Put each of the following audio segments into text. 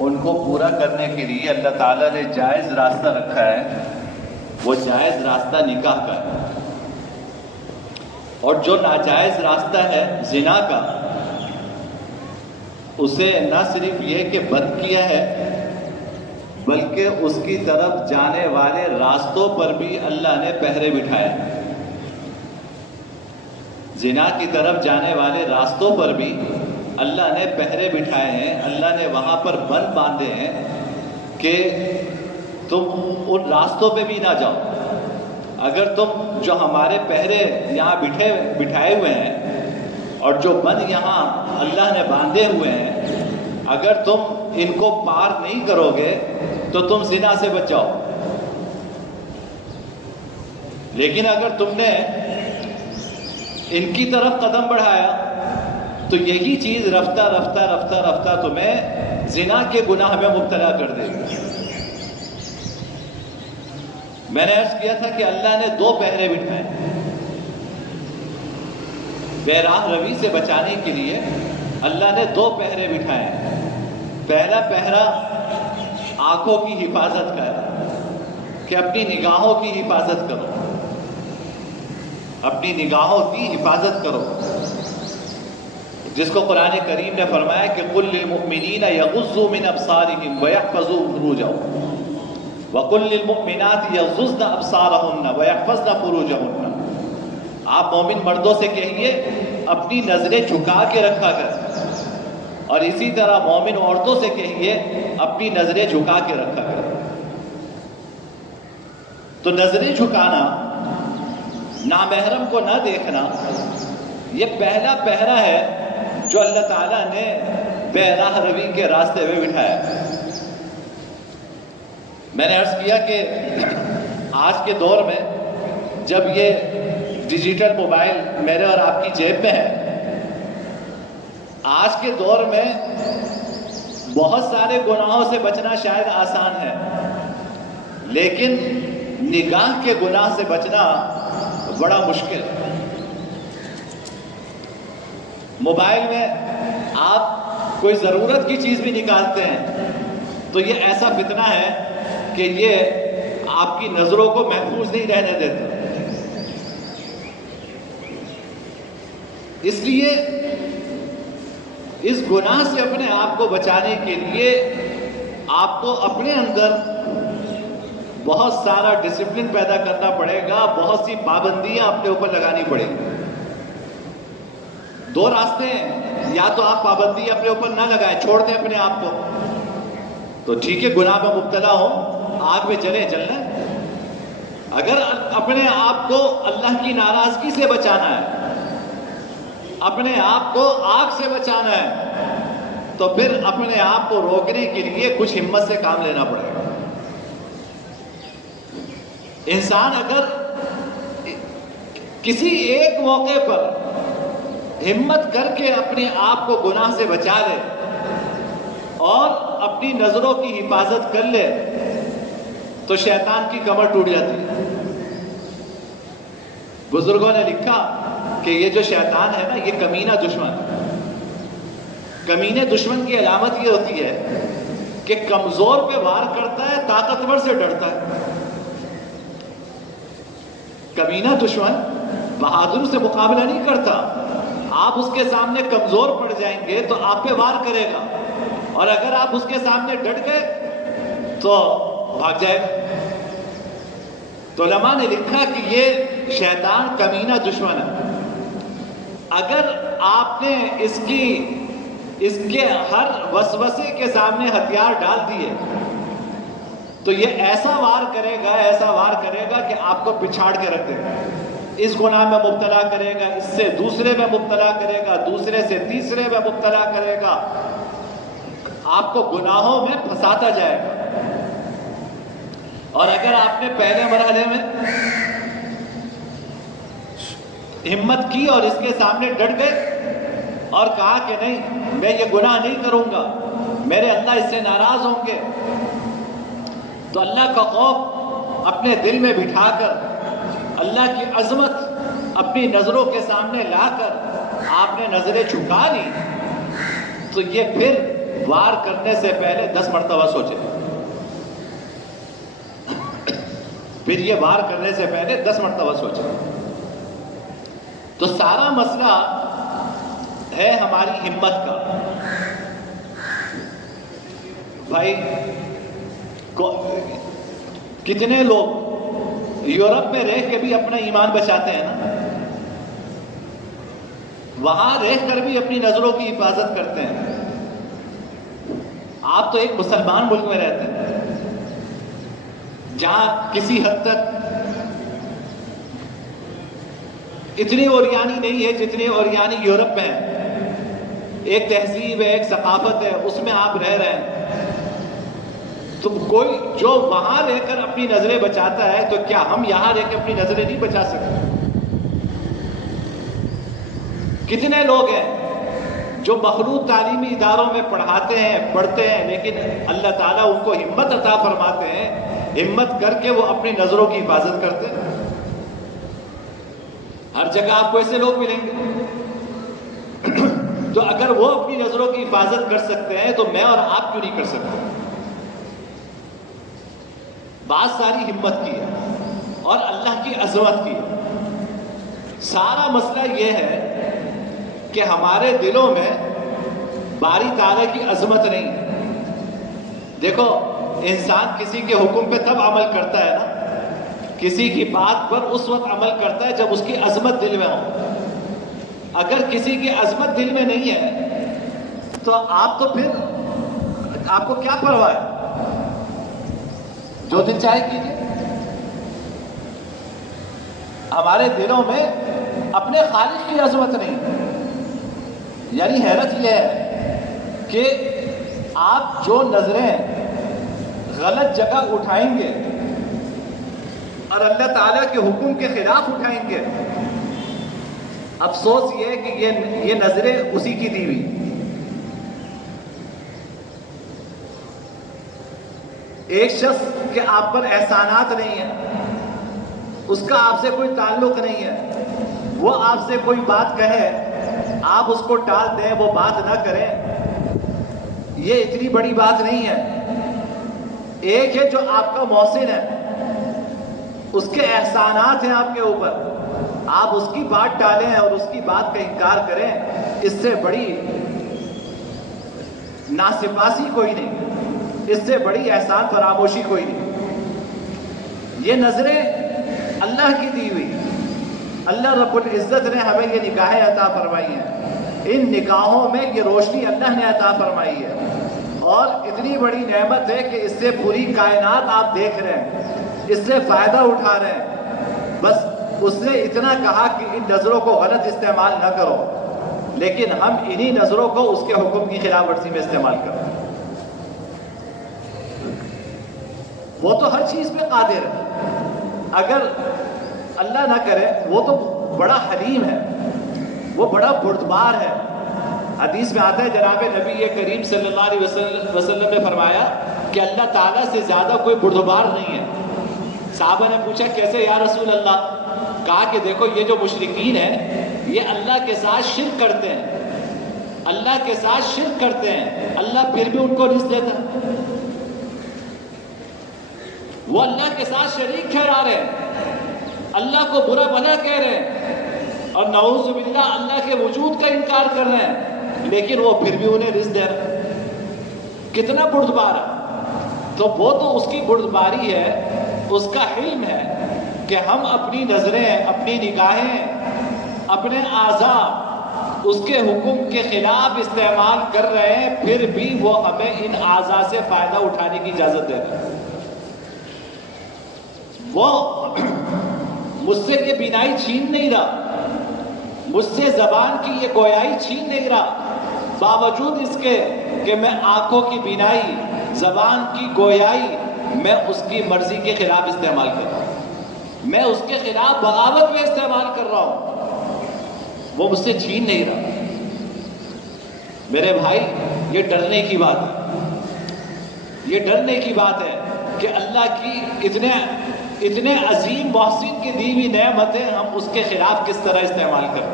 ان کو پورا کرنے کے لیے اللہ تعالیٰ نے جائز راستہ رکھا ہے، وہ جائز راستہ نکاح کا ہے، اور جو ناجائز راستہ ہے زنا کا، اسے نہ صرف یہ کہ بند کیا ہے بلکہ اس کی طرف جانے والے راستوں پر بھی اللہ نے پہرے بٹھائے۔ زنا کی طرف جانے والے راستوں پر بھی اللہ نے پہرے بٹھائے ہیں، اللہ نے وہاں پر بند باندھے ہیں کہ تم ان راستوں پہ بھی نہ جاؤ۔ اگر تم جو ہمارے پہرے یہاں بٹھائے ہوئے ہیں اور جو بند یہاں اللہ نے باندھے ہوئے ہیں، اگر تم ان کو پار نہیں کرو گے تو تم زنا سے بچ جاؤ، لیکن اگر تم نے ان کی طرف قدم بڑھایا تو یہی چیز رفتہ رفتہ رفتہ رفتہ تمہیں زنا کے گناہ میں مبتلا کر دے گی۔ میں نے عرض کیا تھا کہ اللہ نے دو پہرے بٹھائے بے راہ روی سے بچانے کے لیے، اللہ نے دو پہرے بٹھائے ہیں۔ پہلا پہرا آنکھوں کی حفاظت کا ہے کہ اپنی نگاہوں کی حفاظت کرو، اپنی نگاہوں کی حفاظت کرو، جس کو قرآن کریم نے فرمایا کہ قُلْ لِلْمُؤْمِنِينَ يَغُضُّوا مِنْ أَبْصَارِهِمْ وَيَحْفَظُوا فُرُوجَهُمْ وَقُلْ لِلْمُؤْمِنَاتِ يَغْضُضْنَ أَبْصَارَهُنَّ وَيَحْفَظْنَ فُرُوجَهُنَّ۔ آپ مومن مردوں سے کہیے اپنی نظریں جھکا کے رکھا کر، اور اسی طرح مومن عورتوں سے کہیے اپنی نظریں جھکا کے رکھا کر۔ تو نظریں جھکانا، نامحرم کو نہ دیکھنا، یہ پہلا پہرا ہے جو اللہ تعالیٰ نے بے راہ روی کے راستے میں بٹھایا۔ میں نے عرض کیا کہ آج کے دور میں جب یہ ڈیجیٹل موبائل میرے اور آپ کی جیب میں ہے، آج کے دور میں بہت سارے گناہوں سے بچنا شاید آسان ہے، لیکن نگاہ کے گناہ سے بچنا بڑا مشکل ہے۔ موبائل میں آپ کوئی ضرورت کی چیز بھی نکالتے ہیں تو یہ ایسا فتنہ ہے کہ یہ آپ کی نظروں کو محفوظ نہیں رہنے دیتا۔ اس لیے اس گناہ سے اپنے آپ کو بچانے کے لیے آپ کو اپنے اندر بہت سارا ڈسپلن پیدا کرنا پڑے گا، بہت سی پابندیاں اپنے اوپر لگانی پڑے گی۔ دو راستے ہیں، یا تو آپ پابندی اپنے اوپر نہ لگائیں، چھوڑ دیں اپنے آپ کو، تو ٹھیک ہے گناہ میں مبتلا ہو، آگ میں جلیں۔ اگر اپنے آپ کو اللہ کی ناراضگی سے بچانا ہے، اپنے آپ کو آگ سے بچانا ہے، تو پھر اپنے آپ کو روکنے کے لیے کچھ ہمت سے کام لینا پڑے گا۔ انسان اگر کسی ایک موقع پر ہمت کر کے اپنے آپ کو گناہ سے بچا لے اور اپنی نظروں کی حفاظت کر لے تو شیطان کی کمر ٹوٹ جاتی ہے۔ بزرگوں نے لکھا کہ یہ جو شیطان ہے نا، یہ کمینہ دشمن، کمینے دشمن کی علامت یہ ہوتی ہے کہ کمزور پہ وار کرتا ہے، طاقتور سے ڈرتا ہے۔ کمینہ دشمن بہادر سے مقابلہ نہیں کرتا، آپ اس کے سامنے کمزور پڑ جائیں گے تو آپ پہ وار کرے گا، اور اگر آپ اس کے سامنے ڈٹ گئے تو بھاگ جائے گا۔ تو علماء نے لکھا کہ یہ شیطان کمینہ دشمن ہے۔ اگر آپ نے اس کے ہر وسوسے کے سامنے ہتھیار ڈال دیے تو یہ ایسا وار کرے گا کہ آپ کو پچھاڑ کے رکھ دے گا، اس گناہ میں مبتلا کرے گا، اس سے دوسرے میں مبتلا کرے گا، دوسرے سے تیسرے میں مبتلا کرے گا، آپ کو گناہوں میں پھنساتا جائے گا۔ اور اگر آپ نے پہلے مرحلے میں ہمت کی اور اس کے سامنے ڈٹ گئے اور کہا کہ نہیں، میں یہ گناہ نہیں کروں گا، میرے اللہ اس سے ناراض ہوں گے، تو اللہ کا خوف اپنے دل میں بٹھا کر، اللہ کی عظمت اپنی نظروں کے سامنے لا کر آپ نے نظریں جھکا لی، تو یہ پھر وار کرنے سے پہلے 10 مرتبہ سوچے. پھر یہ وار کرنے سے پہلے 10 مرتبہ سوچے. تو سارا مسئلہ ہے ہماری ہمت کا. بھائی کتنے لوگ یورپ میں رہ کے بھی اپنا ایمان بچاتے ہیں نا, وہاں رہ کر بھی اپنی نظروں کی حفاظت کرتے ہیں. آپ تو ایک مسلمان ملک میں رہتے ہیں جہاں کسی حد تک اتنی اوریانی نہیں ہے جتنی اوریانی یورپ میں ہے. ایک تہذیب ہے, ایک ثقافت ہے, اس میں آپ رہ رہے ہیں. تو کوئی جو وہاں رہ کر اپنی نظریں بچاتا ہے, تو کیا ہم یہاں رہ کے اپنی نظریں نہیں بچا سکتے؟ کتنے لوگ ہیں جو مخلوط تعلیمی اداروں میں پڑھاتے ہیں, پڑھتے ہیں, لیکن اللہ تعالیٰ ان کو ہمت عطا فرماتے ہیں, ہمت کر کے وہ اپنی نظروں کی حفاظت کرتے ہیں. ہر جگہ آپ کو ایسے لوگ ملیں گے. تو اگر وہ اپنی نظروں کی حفاظت کر سکتے ہیں تو میں اور آپ کیوں نہیں کر سکتے؟ بات ساری ہمت کی ہے اور اللہ کی عظمت کی ہے. سارا مسئلہ یہ ہے کہ ہمارے دلوں میں باری تعالیٰ کی عظمت نہیں ہے. دیکھو انسان کسی کے حکم پہ تب عمل کرتا ہے نا, کسی کی بات پر اس وقت عمل کرتا ہے جب اس کی عظمت دل میں ہو. اگر کسی کی عظمت دل میں نہیں ہے تو آپ تو پھر آپ کو کیا پرواہ ہے, جو دل چاہے کیجیے. ہمارے دلوں میں اپنے خالق کی عظمت نہیں. یعنی حیرت یہ ہے کہ آپ جو نظریں غلط جگہ اٹھائیں گے اور اللہ تعالیٰ کے حکم کے خلاف اٹھائیں گے, افسوس یہ ہے کہ یہ نظریں اسی کی دی ہوئی. ایک شخص کے آپ پر احسانات نہیں ہیں, اس کا آپ سے کوئی تعلق نہیں ہے, وہ آپ سے کوئی بات کہے, آپ اس کو ٹال دیں, وہ بات نہ کریں, یہ اتنی بڑی بات نہیں ہے. ایک ہے جو آپ کا محسن ہے, اس کے احسانات ہیں آپ کے اوپر, آپ اس کی بات ٹالیں اور اس کی بات کا انکار کریں, اس سے بڑی ناسپاسی کوئی نہیں, اس سے بڑی احسان فراموشی کوئی نہیں. یہ نظریں اللہ کی دی ہوئی. اللہ رب العزت نے ہمیں یہ نگاہیں عطا فرمائی ہیں, ان نگاہوں میں یہ روشنی اللہ نے عطا فرمائی ہے, اور اتنی بڑی نعمت ہے کہ اس سے پوری کائنات آپ دیکھ رہے ہیں, اس سے فائدہ اٹھا رہے ہیں. بس اس نے اتنا کہا کہ ان نظروں کو غلط استعمال نہ کرو, لیکن ہم انہی نظروں کو اس کے حکم کی خلاف ورزی میں استعمال کریں. وہ تو ہر چیز پہ قادر ہے. اگر اللہ نہ کرے, وہ تو بڑا حلیم ہے, وہ بڑا بردبار ہے. حدیث میں آتا ہے جناب نبی کریم صلی اللہ علیہ وسلم نے فرمایا کہ اللہ تعالیٰ سے زیادہ کوئی بردبار نہیں ہے. صحابہ نے پوچھا کیسے یا رسول اللہ؟ کہا کہ دیکھو یہ جو مشرکین ہیں یہ اللہ کے ساتھ شرک کرتے ہیں, اللہ کے ساتھ شرک کرتے ہیں, اللہ پھر بھی ان کو رزق دیتا ہے. وہ اللہ کے ساتھ شریک ٹھہرا رہے ہیں, اللہ کو برا بھلا کہہ رہے ہیں, اور نعوذ باللہ اللہ کے وجود کا انکار کر رہے ہیں, لیکن وہ پھر بھی انہیں رزق دے رہے ہیں. کتنا بردبار ہے. تو وہ تو اس کی بردباری ہے, اس کا حلم ہے کہ ہم اپنی نظریں, اپنی نگاہیں, اپنے اعضاء اس کے حکم کے خلاف استعمال کر رہے ہیں, پھر بھی وہ ہمیں ان اعضاء سے فائدہ اٹھانے کی اجازت دے رہے ہیں. وہ مجھ سے یہ بینائی چھین نہیں رہا, مجھ سے زبان کی یہ گویائی چھین نہیں رہا, باوجود اس کے کہ میں آنکھوں کی بینائی, زبان کی گویائی میں اس کی مرضی کے خلاف استعمال کر رہا ہوں, میں اس کے خلاف بغاوت میں استعمال کر رہا ہوں, وہ مجھ سے چھین نہیں رہا. میرے بھائی یہ ڈرنے کی بات ہے, یہ ڈرنے کی بات ہے کہ اللہ کی اتنے عظیم محسن کی دی ہوئی نعمتیں ہم اس کے خلاف کس طرح استعمال کریں.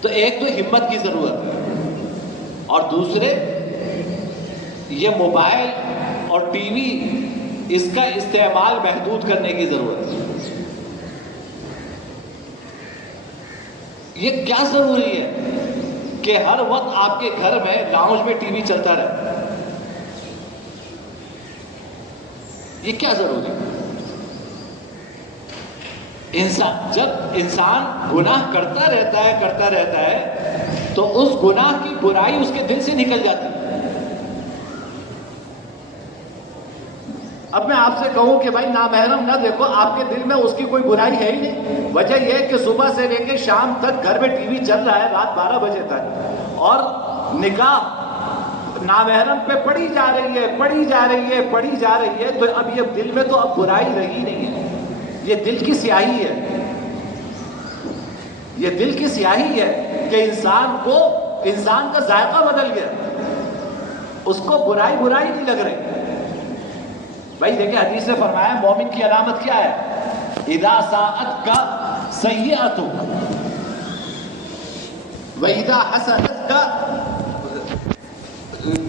تو ایک تو ہمت کی ضرورت ہے, اور دوسرے یہ موبائل اور ٹی وی اس کا استعمال محدود کرنے کی ضرورت ہے. یہ کیا ضروری ہے کہ ہر وقت آپ کے گھر میں لاؤنج میں ٹی وی چلتا رہے؟ یہ کیا ضروری ہے؟ جب انسان گناہ کرتا رہتا ہے تو اس گناہ کی برائی اس کے دل سے نکل جاتی ہے. اب میں آپ سے کہوں کہ بھائی نامحرم نہ دیکھو، آپ کے دل میں اس کی کوئی برائی ہے ہی نہیں. وجہ یہ ہے کہ صبح سے لے کے شام تک گھر میں ٹی وی چل رہا ہے رات 12 بجے تک، اور نگاہ نامحرم پہ پڑی جا رہی ہے، تو اب یہ دل میں تو اب برائی رہی نہیں ہے. یہ دل کی سیاہی ہے کہ انسان کا ذائقہ بدل گیا، اس کو برائی نہیں لگ رہی. بھائی دیکھیں حدیث نے فرمایا مومن کی علامت کیا ہے؟ اذا ساءت کا سیئۃ و اذا حسنت کا،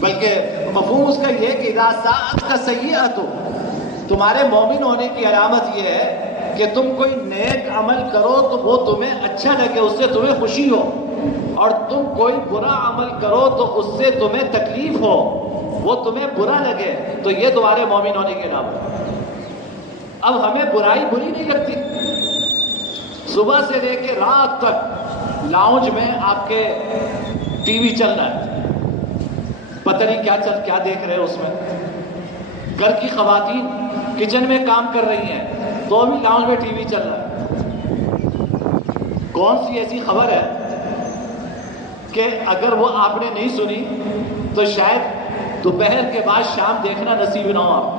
بلکہ مفہوم اس کا یہ ہے کہ اذا ساءت کا سیئۃ، تمہارے مومن ہونے کی علامت یہ ہے کہ تم کوئی نیک عمل کرو تو وہ تمہیں اچھا لگے، اس سے تمہیں خوشی ہو، اور تم کوئی برا عمل کرو تو اس سے تمہیں تکلیف ہو، وہ تمہیں برا لگے، تو یہ تمہارے مومن ہونے کی علامت ہے. اب ہمیں برائی بری نہیں لگتی. صبح سے لے کے رات تک لاؤنج میں آپ کے ٹی وی چل رہا ہے، پتہ نہیں کیا دیکھ رہے ہیں اس میں. گھر کی خواتین کچن میں کام کر رہی ہیں تو بھی لاؤنج میں ٹی وی چل رہا ہے. کون سی ایسی خبر ہے کہ اگر وہ آپ نے نہیں سنی تو شاید دوپہر کے بعد شام دیکھنا نصیب نہ ہو آپ کو؟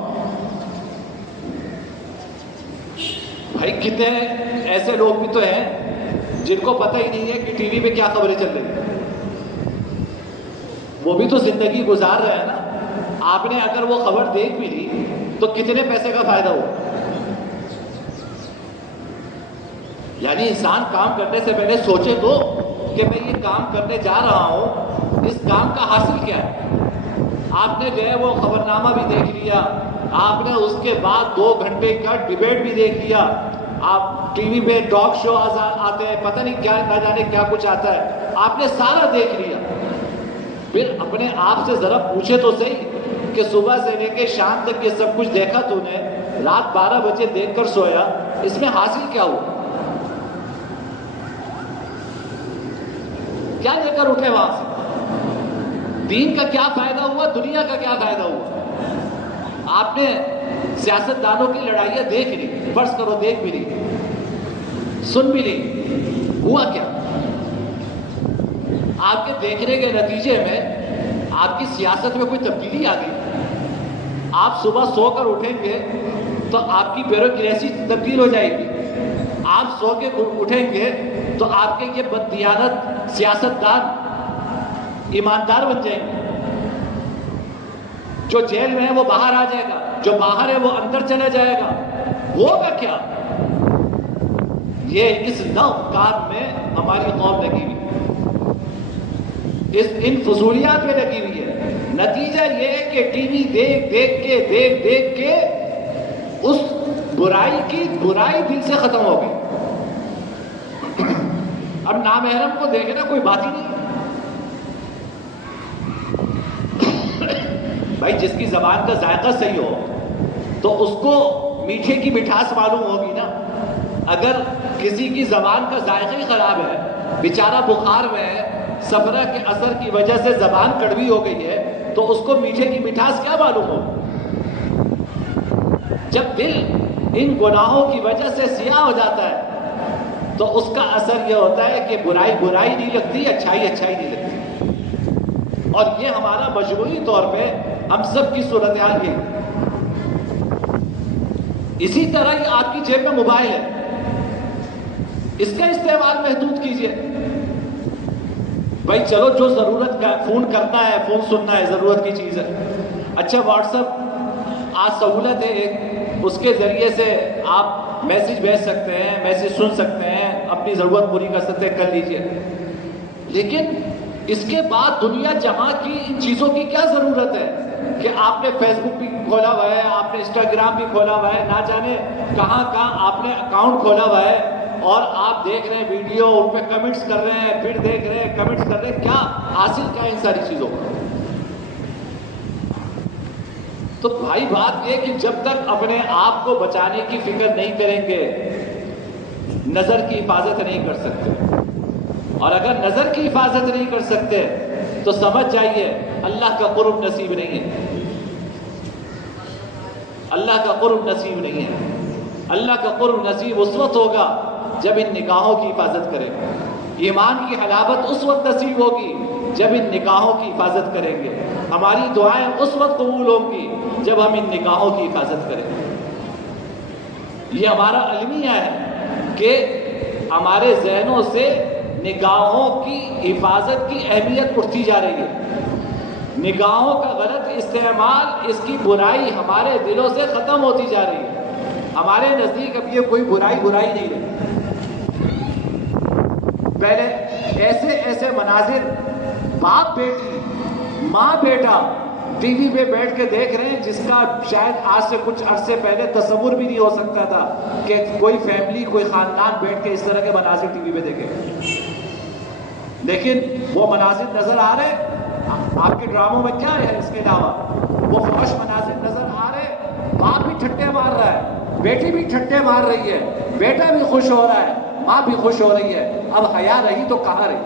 بھائی کتنے ایسے لوگ بھی تو ہیں جن کو پتہ ہی نہیں ہے کہ ٹی وی پہ کیا خبریں چل رہی ہیں. وہ بھی تو زندگی گزار رہے ہیں نا. آپ نے اگر وہ خبر دیکھ بھی لی تو کتنے پیسے کا فائدہ ہوا؟ یعنی انسان کام کرنے سے پہلے سوچے تو کہ میں یہ کام کرنے جا رہا ہوں، اس کام کا حاصل کیا ہے. آپ نے جو ہے وہ خبرنامہ بھی دیکھ لیا، آپ نے اس کے بعد 2 گھنٹے کا ڈیبیٹ بھی دیکھ لیا، آپ ٹی وی پہ ٹاک شو آتے ہیں، پتہ نہیں کیا نہ جانے کیا کچھ آتا ہے، آپ نے سارا دیکھ لیا. پھر اپنے آپ سے ذرا پوچھے تو صحیح کہ صبح سے لے کے شام تک یہ سب کچھ دیکھا تو نے، رات 12 بجے دیکھ کر سویا، اس میں حاصل کیا ہوا؟ کیا لے کر اٹھے وہاں سے؟ دین کا کیا فائدہ ہوا؟ دنیا کا کیا فائدہ ہوا؟ آپ نے سیاست دانوں کی لڑائیاں دیکھ لی، فرض کرو دیکھ بھی لی، سن بھی لی، ہوا کیا؟ آپ کے دیکھنے کے نتیجے میں آپ کی سیاست میں کوئی تبدیلی آ گئی. آپ صبح سو کر اٹھیں گے تو آپ کی بیوروکریسی تبدیل ہو جائے گی. آپ سو کے اٹھیں گے تو آپ کے یہ بددیانت سیاستدان ایماندار بن جائیں گے. جو جیل میں ہے وہ باہر آ جائے گا، جو باہر ہے وہ اندر چلا جائے گا. ہوگا کیا؟ یہ اس نو کام میں ہماری قوم لگی ہوئی، ان فضولیات میں لگی ہوئی ہے. نتیجہ یہ ہے کہ ٹی وی دیکھ کے اس برائی کی برائی دل سے ختم ہو گئی. اب نامحرم کو دیکھنا کوئی بات ہی نہیں. بھائی جس کی زبان کا ذائقہ صحیح ہو تو اس کو میٹھے کی مٹھاس معلوم ہوگی نا. اگر کسی کی زبان کا ذائقہ ہی خراب ہے، بیچارہ بخار میں ہے، سفرہ کے اثر کی وجہ سے زبان کڑوی ہو گئی ہے، تو اس کو میٹھے کی مٹھاس کیا معلوم ہو؟ جب دل ان گناہوں کی وجہ سے سیاہ ہو جاتا ہے تو اس کا اثر یہ ہوتا ہے کہ برائی نہیں لگتی، اچھائی نہیں لگتی. اور یہ ہمارا مجموعی طور پہ ہم سب کی صورتحال یہ. اسی طرح یہ آپ کی جیب میں موبائل ہے، اس کا استعمال محدود کیجئے. بھائی چلو جو ضرورت کا فون کرنا ہے، فون سننا ہے، ضرورت کی چیز ہے. اچھا واٹس ایپ آج سہولت ہے ایک، اس کے ذریعے سے آپ میسج بھیج سکتے ہیں، میسج سن سکتے ہیں، اپنی ضرورت پوری کر سکتے ہیں، کر لیجئے. لیکن اس کے بعد دنیا جہاں کی ان چیزوں کی کیا ضرورت ہے کہ آپ نے فیس بک بھی کھولا ہوا ہے، آپ نے انسٹاگرام بھی کھولا ہوا ہے، نہ جانے کہاں کہاں آپ نے اکاؤنٹ کھولا ہوا ہے، اور آپ دیکھ رہے ہیں ویڈیو، ان پہ کمنٹس کر رہے ہیں، پھر دیکھ رہے ہیں کمنٹس کر رہے ہیں، کیا حاصل کیا ہے ان ساری چیزوں کا؟ تو بھائی بات یہ کہ جب تک اپنے آپ کو بچانے کی فکر نہیں کریں گے، نظر کی حفاظت نہیں کر سکتے، اور اگر نظر کی حفاظت نہیں کر سکتے تو سمجھ جائیے اللہ کا قرب نصیب نہیں ہے، اللہ کا قرب نصیب نہیں ہے۔ اللہ کا قرب نصیب اس وقت ہوگا جب ان نگاہوں کی حفاظت کریں گے، ایمان کی حلاوت اس وقت نصیب ہوگی جب ان نگاہوں کی حفاظت کریں گے، ہماری دعائیں اس وقت قبول ہوں گی جب ہم ان نگاہوں کی حفاظت کریں گے۔ یہ ہمارا المیہ ہے کہ ہمارے ذہنوں سے نگاہوں کی حفاظت کی اہمیت اٹھتی جا رہی ہے، نگاہوں کا غلط استعمال، اس کی برائی ہمارے دلوں سے ختم ہوتی جا رہی ہے، ہمارے نزدیک اب یہ کوئی برائی نہیں رہی۔ پہلے ایسے ایسے مناظر باپ بیٹی، ماں بیٹا ٹی وی پہ بیٹھ کے دیکھ رہے ہیں جس کا شاید آج سے کچھ عرصے پہلے تصور بھی نہیں ہو سکتا تھا کہ کوئی فیملی، کوئی خاندان بیٹھ کے اس طرح کے مناظر ٹی وی پہ دیکھے، لیکن وہ مناظر نظر آ رہے آپ کے ڈراموں میں کیا ہے؟ اس کے علاوہ وہ فحش مناظر نظر آ رہے، باپ بھی ٹھٹے مار رہا ہے، بیٹی بھی ٹھٹے مار رہی ہے، بیٹا بھی خوش ہو رہا ہے، ماں بھی خوش ہو رہی ہے، اب حیا رہی تو کہاں رہی؟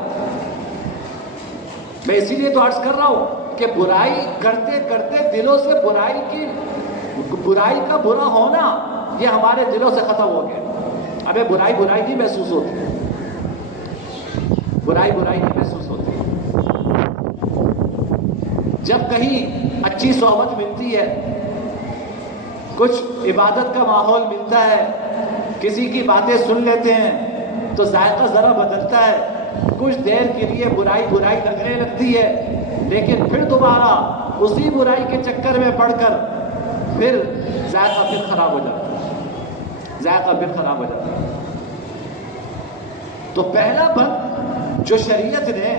میں اسی لیے تو عرض کر رہا ہوں کہ برائی کرتے کرتے دلوں سے برائی کا برا ہونا یہ ہمارے دلوں سے ختم ہو گیا، ہمیں برائی نہیں محسوس ہوتی، برائی نہیں محسوس ہوتی۔ جب کہیں اچھی صحبت ملتی ہے، کچھ عبادت کا ماحول ملتا ہے، کسی کی باتیں سن لیتے ہیں تو ذائقہ ذرا بدلتا ہے، کچھ دیر کے لیے برائی لگنے لگتی ہے، لیکن پھر دوبارہ اسی برائی کے چکر میں پڑ کر پھر ذائقہ پھر خراب ہو جاتا ہے۔ تو پہلا بند جو شریعت نے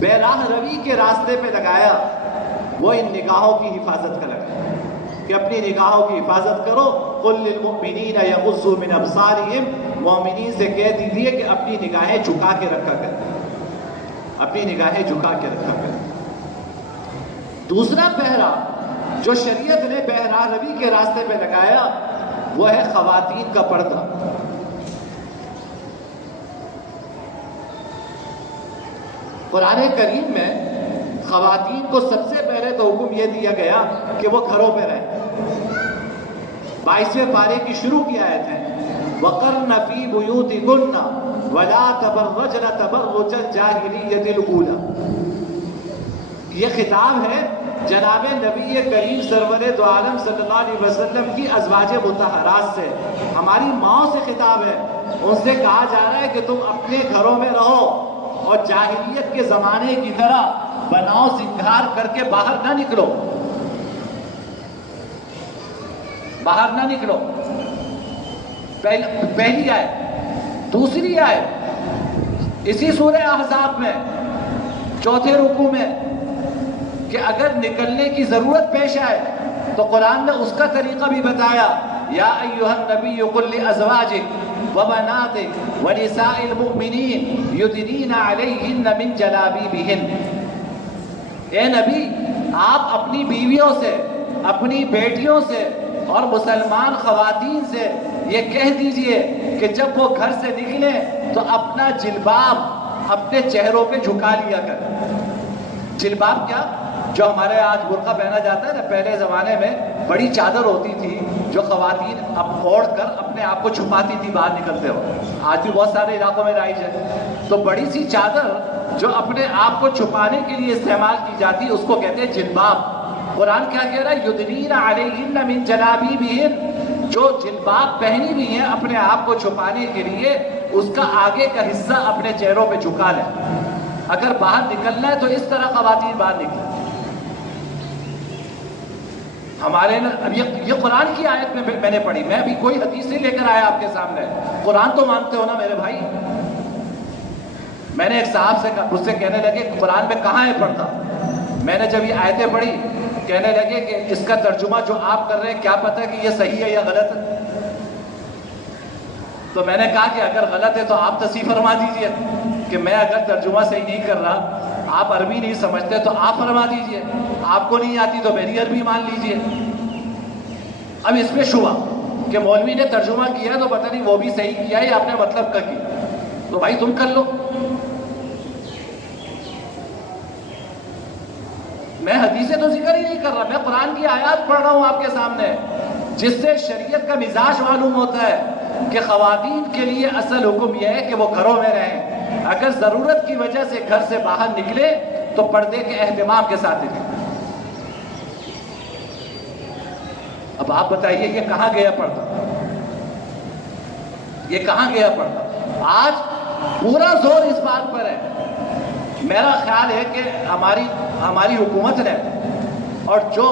بے راہ روی کے راستے پہ لگایا وہ ان نگاہوں کی حفاظت کا لگایا کہ اپنی نگاہوں کی حفاظت کرو۔ قل للمؤمنین یغضوا من ابصارہم، مومنین سے کہہ دیجیے کہ اپنی نگاہیں جھکا کے رکھا کریں، دوسرا پہرا جو شریعت نے بے راہ روی کے راستے پہ لگایا وہ ہے خواتین کا پردہ۔ قرآن کریم میں خواتین کو سب سے پہلے تو حکم یہ دیا گیا کہ وہ گھروں پہ رہیں۔ 22ویں پارے کی شروع کی آیت ہے وَقَرْنَ فِي بُيُوتِكُنَّ وَلَا تَبَرَّجْنَ تَبَرُّجَ الْجَاهِلِيَّةِ الْأُولَىٰ۔ یہ خطاب ہے جناب نبی کریم سرور دو عالم صلی اللہ علیہ وسلم کی ازواج مطہرات سے، ہماری ماں سے خطاب ہے، ان سے کہا جا رہا ہے کہ تم اپنے گھروں میں رہو اور جاہلیت کے زمانے کی طرح بناؤ سنگھار کر کے باہر نہ نکلو، پہلی آیت۔ دوسری آیت اسی سورہ احزاب میں چوتھے رکوع میں کہ اگر نکلنے کی ضرورت پیش آئے تو قرآن نے اس کا طریقہ بھی بتایا، یا ایھا النبی قل لازواجک وبناتک ونساء المؤمنین یدنین علیہن من جلابیبہن۔ اے نبی، آپ اپنی بیویوں سے، اپنی بیٹیوں سے اور مسلمان خواتین سے یہ کہہ دیجئے کہ جب وہ گھر سے نکلیں تو اپنا جلباب اپنے چہروں پہ جھکا لیا کر۔ جلباب کیا؟ جو ہمارے آج برقع پہنا جاتا ہے نا، پہلے زمانے میں بڑی چادر ہوتی تھی جو خواتین اب اوڑھ کر اپنے آپ کو چھپاتی تھی باہر نکلتے ہو، آج بھی بہت سارے علاقوں میں رائج ہے۔ تو بڑی سی چادر جو اپنے آپ کو چھپانے کے لیے استعمال کی جاتی ہے اس کو کہتے ہیں جلباب۔ قرآن کیا کہہ رہا ہے؟ یدنین علیہن من جلابیبہن، جو جلباب پہنی ہوئی ہیں اپنے آپ کو چھپانے کے لیے اس کا آگے کا حصہ اپنے چہروں پہ جھکا لیں۔ اگر باہر نکلنا ہے تو اس طرح خواتین باہر نکلیں۔ ہمارے اب یہ قرآن کی آیت میں نے پڑھی، میں بھی کوئی حدیث نہیں لے کر آیا آپ کے سامنے، قرآن تو مانتے ہو نا میرے بھائی؟ میں نے ایک صاحب سے مجھ سے کہنے لگے قرآن میں کہاں ہے پڑھتا؟ میں نے جب یہ آیتیں پڑھی کہنے لگے کہ اس کا ترجمہ جو آپ کر رہے ہیں کیا پتہ کہ یہ صحیح ہے یا غلط ہے؟ تو میں نے کہا کہ اگر غلط ہے تو آپ تصحیح فرما دیجئے کہ میں اگر ترجمہ صحیح نہیں کر رہا، آپ عربی نہیں سمجھتے تو آپ فرما دیجئے، آپ کو نہیں آتی تو میری عربی مان لیجئے۔ اب اس میں شبہ کہ مولوی نے ترجمہ کیا تو پتہ نہیں وہ بھی صحیح کیا ہے یا اپنے مطلب کا کیا، تو بھائی تم کر لو۔ میں حدیثیں تو ذکر ہی نہیں کر رہا، میں قرآن کی آیات پڑھ رہا ہوں آپ کے سامنے، جس سے شریعت کا مزاج معلوم ہوتا ہے کہ خواتین کے لیے اصل حکم یہ ہے کہ وہ گھروں میں رہیں، اگر ضرورت کی وجہ سے گھر سے باہر نکلے تو پردے کے اہتمام کے ساتھ نکلے۔ اب آپ بتائیے یہ کہاں گیا پردہ؟ یہ کہاں گیا پردہ؟ آج پورا زور اس بات پر ہے، میرا خیال ہے کہ ہماری حکومت نے اور جو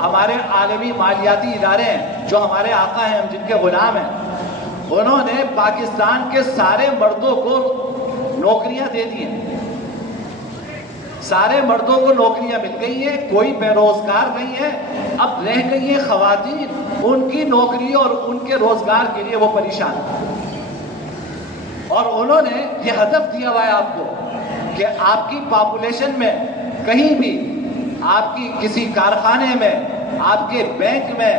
ہمارے عالمی مالیاتی ادارے ہیں، جو ہمارے آقا ہیں، ہم جن کے غلام ہیں، انہوں نے پاکستان کے سارے مردوں کو نوکریاں دے دی ہیں، سارے مردوں کو نوکریاں مل گئی ہیں، کوئی بے روزگار نہیں ہے۔ اب رہ گئی ہیں خواتین، ان کی نوکری اور ان کے روزگار کے لیے وہ پریشان ہیں، اور انہوں نے یہ ہدف دیا ہوا ہے آپ کو کہ آپ کی پاپولیشن میں کہیں بھی، آپ کی کسی کارخانے میں، آپ کے بینک میں،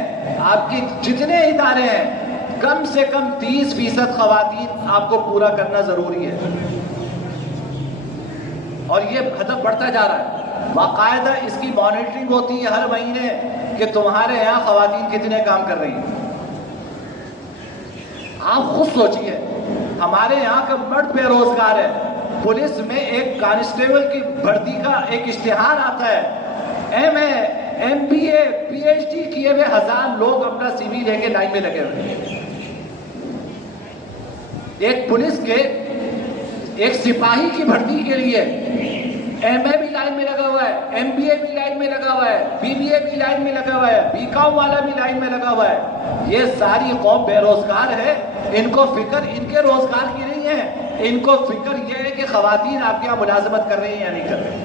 آپ کے جتنے ادارے ہیں، کم سے کم 30% خواتین آپ کو پورا کرنا ضروری ہے، اور یہ ہدف بڑھتا جا رہا ہے۔ باقاعدہ اس کی مانیٹرنگ ہوتی ہے ہر مہینے کہ تمہارے یہاں خواتین کتنے کام کر رہی ہیں۔ آپ خود سوچئے، ہمارے یہاں کا مرد بے روزگار ہے، پولیس میں ایک کانسٹیبل کی بھرتی کا ایک اشتہار آتا ہے، ایم اے، ایم بی اے، پی ایچ ڈی کیے ہوئے 1000 لوگ اپنا سی وی لے کے لائن میں لگے ہوئے ہیں۔ ایک پولیس کے ایک سپاہی کی بھرتی کے لیے ایم اے بھی لائن میں لگا ہوا ہے، ایم بی اے بھی لائن میں لگا ہوا ہے، بی بی اے بھی لائن میں لگا ہوا ہے، بی کام والا بھی لائن میں لگا ہوا ہے۔ یہ ساری قوم بے روزگار ہے، ان کو فکر ان کے روزگار کی نہیں ہے، ان کو فکر یہ ہے کہ خواتین آپ کے یہاں ملازمت کر رہی ہیں یا نہیں کر رہی۔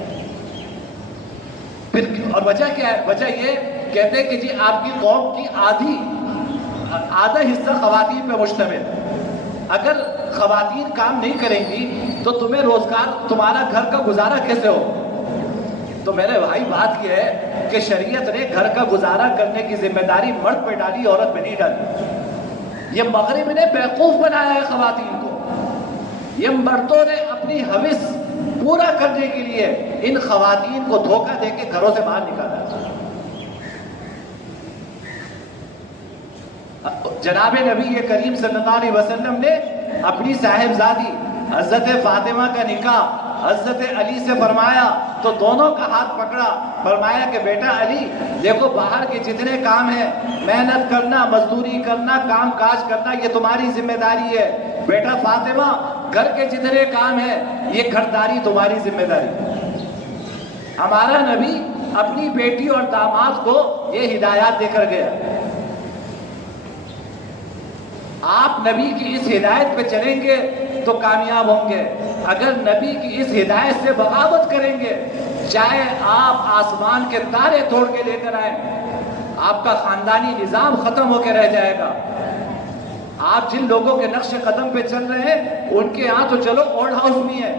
پھر اور وجہ کیا ہے؟ وجہ یہ کہتے ہیں کہ جی آپ کی قوم کی آدھا حصہ خواتین پہ مشتمل ہے، اگر خواتین کام نہیں کریں گی تو تمہیں روزگار، تمہارا گھر کا گزارا کیسے ہو؟ تو میرے بھائی بات یہ ہے کہ شریعت نے گھر کا گزارا کرنے کی ذمہ داری مرد پہ ڈالی، عورت پہ نہیں ڈالی۔ یہ مغرب نے بیوقوف بنایا ہے خواتین کو، یہ مردوں نے اپنی ہوس پورا کرنے کے لیے ان خواتین کو دھوکہ دے کے گھروں سے باہر نکالا۔ جناب نبی کریم صلی اللہ علیہ وسلم نے اپنی صاحبزادی حضرت فاطمہ کا نکاح حضرت علی سے فرمایا تو دونوں کا ہاتھ پکڑا، فرمایا کہ بیٹا علی دیکھو، باہر کے جتنے کام ہیں، محنت کرنا، مزدوری کرنا، کام کاج کرنا، یہ تمہاری ذمہ داری ہے۔ بیٹا فاطمہ، گھر کے جتنے کام ہیں یہ گھرداری تمہاری ذمہ داری ہے۔ ہمارا نبی اپنی بیٹی اور داماد کو یہ ہدایات دے کر گیا۔ آپ نبی کی اس ہدایت پہ چلیں گے تو کامیاب ہوں گے، اگر نبی کی اس ہدایت سے بغاوت کریں گے، چاہے آپ آسمان کے تارے توڑ کے لے کر آئیں، آپ کا خاندانی نظام ختم ہو کے رہ جائے گا۔ آپ جن لوگوں کے نقش قدم پہ چل رہے ہیں ان کے ہاں تو چلو اولڈ ہاؤس بھی ہے،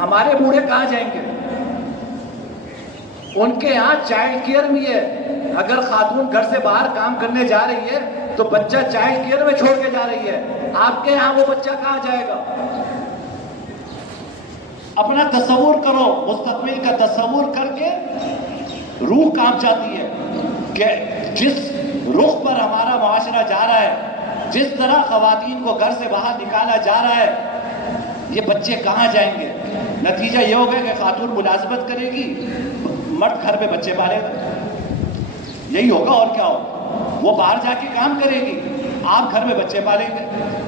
ہمارے بوڑھے کہاں جائیں گے؟ ان کے ہاں چائلڈ کیئر بھی ہے، اگر خاتون گھر سے باہر کام کرنے جا رہی ہے تو بچہ چائلڈ کیئر میں چھوڑ کے جا رہی ہے، آپ کے یہاں وہ بچہ کہاں جائے گا؟ اپنا تصور کرو، مستقبل کا تصور کر کے روح کانپ جاتی ہے کہ جس رخ پر ہمارا معاشرہ جا رہا ہے، جس طرح خواتین کو گھر سے باہر نکالا جا رہا ہے، یہ بچے کہاں جائیں گے؟ نتیجہ یہ ہوگا کہ خاتون ملازمت کرے گی، مرد گھر پہ بچے پالے گا، یہی ہوگا اور کیا ہوگا۔ وہ باہر جا کے کام کرے گی، آپ گھر میں بچے پالیں گے،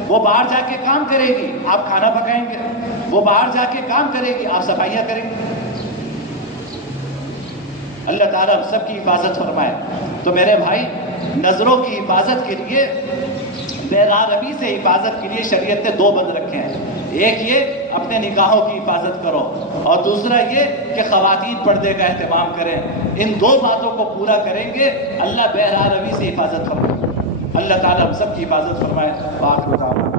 وہ باہر جا کے کام کرے گی، آپ کھانا پکائیں گے، وہ باہر جا کے کام کرے گی، آپ صفائیاں کریں گے۔ اللہ تعالیٰ ہم سب کی حفاظت فرمائے۔ تو میرے بھائی، نظروں کی حفاظت کے لیے، بے راہ روی سے حفاظت کے لیے شریعت نے 2 بند رکھے ہیں۔ ایک یہ اپنے نکاحوں کی حفاظت کرو، اور دوسرا یہ کہ خواتین پردے کا اہتمام کریں۔ ان دو باتوں کو پورا کریں گے اللہ بہرا روی سے حفاظت فرمائے۔ اللہ تعالیٰ ہم سب کی حفاظت فرمائے۔